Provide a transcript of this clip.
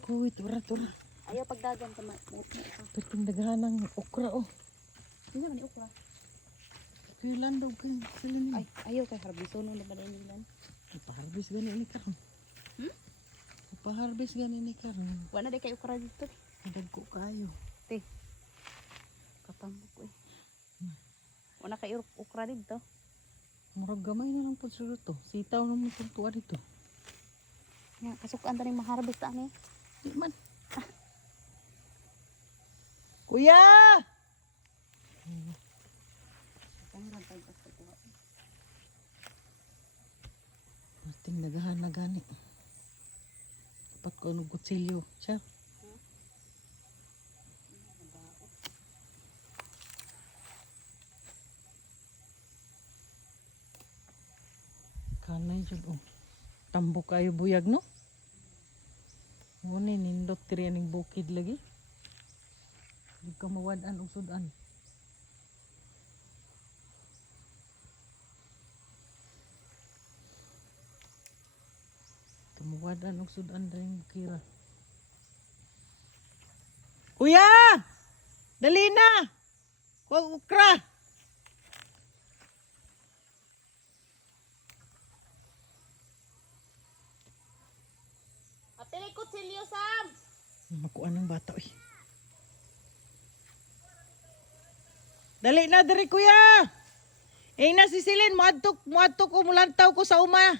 Kuy, tura. Ayaw pagdagan ka mo. Perting daghan ng okra oh. Hindi man ni okra. Kuy landog kay silin. Ay, ayaw kay harbisono na ba nilan? Ipa-harvest gani ni karon. Ipa-harvest gani ni karon. Wala day kay okra dito. Dagko kayo. Te. Katambok ko eh. Wala kay okra dito. Murag gamay na lang pud suro to. Sitaw na mo tuwa dito. Nga, kasukaan ta ning ma-harvest ani. Di man. Kuya! Pangalan tag pagkuha. Perting daghan na gani. Dapat ko ng kutsilyo. Siya. Kanay jud oh. Tambok kayo buyag no? Nguni nindot diri aning bukid lagi. Di ka mawad-an og sudan. Kamawad-an og sudan diri bukira. Kuya! Dali na! Kuha ukra! Ate, kutsilyo Sam. Makuha ng bata eh. Dali na diri kuya. Eh na si Silin, muadto ko mulantaw ko sa uma.